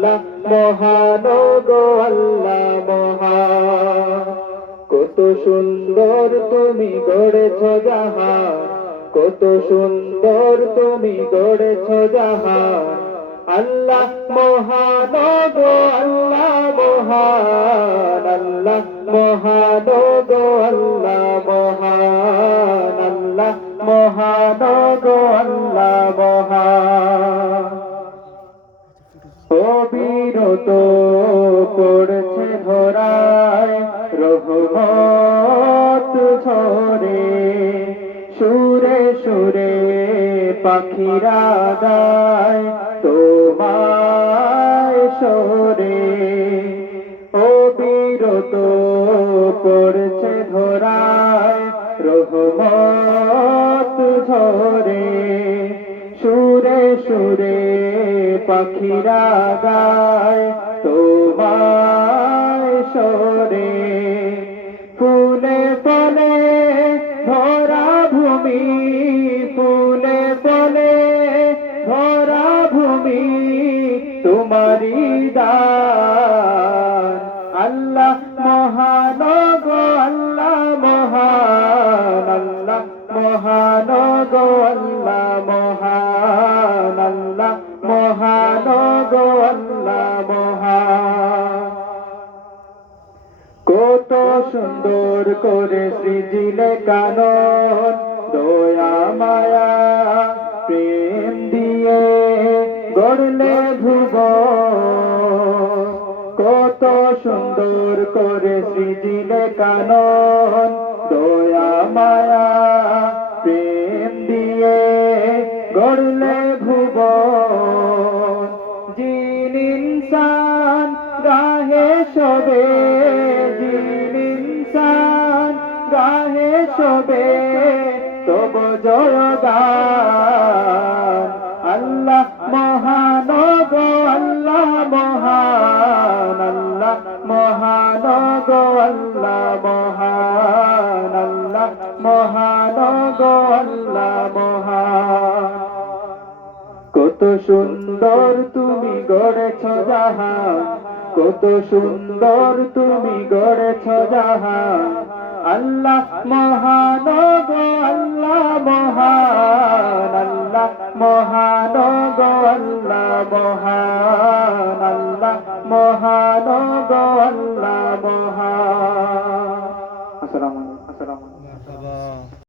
আল্লাহ মহান গো আল্লাহ মহান কত সুন্দর তুমি গড়েছ জাহান কত সুন্দর তুমি গড়েছ জাহান আল্লাহ মহান গো আল্লাহ মহান আল্লাহ মহান গো আল্লাহ মহান আল্লাহ মহান গো আল্লাহ অবিরত পড়ছে ধরায় রহমত ঝরে। সুরে সুরে পাখিরা গায় তোমায় সরে অবিরত পড়ছে ধরায় রহমত ঝরে। সুরে সুরে পাখিরা গায় তোমায় সরে। ফুলে ফলে ভরা ভূমি, ফুলে ফলে ভরা ভূমি তোমারি দান। আল্লাহ সুন্দর করে সৃজিলে কান দয়া, মায়া, প্রেম দিয়ে গড়লে ধ্রুব। কত সুন্দর করে সৃজিলে কান দয়া, মায়া জয়গান। আল্লাহ মহান গো আল্লাহ মহান আল্লাহ মহান আল্লাহ মহান আল্লাহ মহান আল্লাহ মহান। কত সুন্দর তুমি গড়েছ জাহান, কত সুন্দর তুমি গড়েছ জাহান। আল্লাহ মহান গো আল্লাহ মহান আল্লাহ মহান গো আল্লাহ মহান আল্লাহ মহান গো আল্লাহ